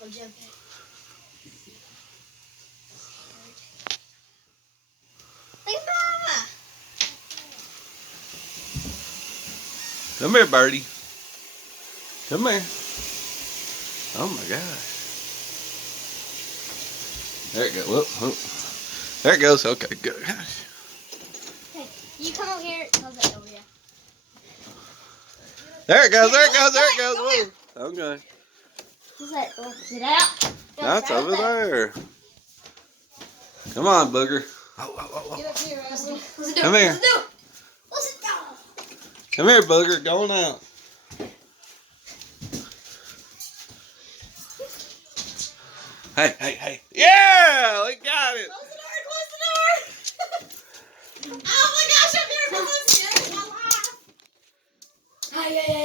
I'll jump in. Hey, Mama! Come here, birdie. Come here. Oh my gosh. There it goes. Whoop, whoop. There it goes. Okay, good. Hey, you come over here. How's that over here? There it goes. There it goes. There it goes. Whoa. Okay. What's that? Oh, get out. That's over there. Come on, booger. Oh, oh, oh, Get oh. up here, Ashley. Come here. Let's go. Come here, booger. Going out. Hey, hey, hey. Yeah! We got it. Close the door. Close the door. Oh my gosh, I'm here. I'm scared. Hi,